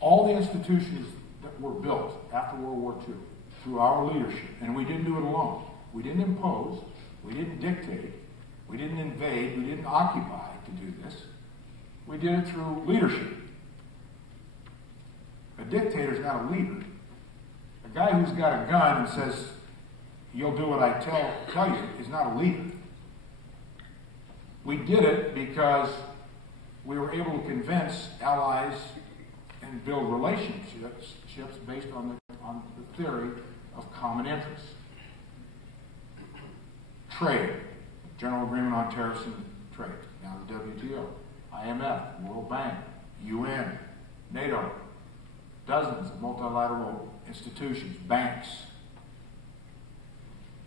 all the institutions that were built after World War II through our leadership, and we didn't do it alone. We didn't impose, we didn't dictate, we didn't invade, we didn't occupy to do this. We did it through leadership. A dictator's not a leader. A guy who's got a gun and says, "You'll do what I tell you," is not a leader. We did it because we were able to convince allies and build relationships based on the theory of common interests. Trade, General Agreement on Tariffs and Trade, now the WTO, IMF, World Bank, UN, NATO, dozens of multilateral institutions, banks.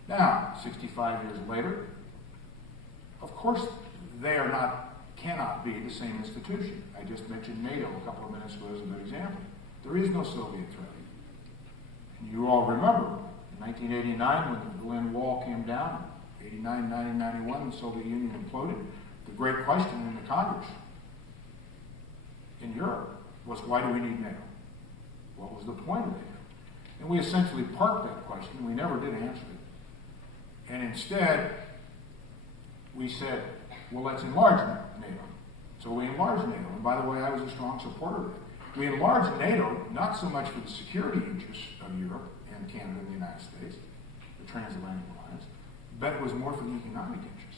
Now, 65 years later, of course they cannot be the same institution. I just mentioned NATO a couple of minutes ago as a good example. There is no Soviet threat. And you all remember, in 1989 when the Berlin Wall came down, 89, 1991, the Soviet Union imploded, the great question in the Congress in Europe was, why do we need NATO? What was the point of NATO? And we essentially parked that question. We never did answer it. And instead, we said, well, let's enlarge NATO. So we enlarged NATO. And by the way, I was a strong supporter of it. We enlarged NATO not so much for the security interests of Europe and Canada and the United States, the transatlantic alliance, but it was more for the economic interests.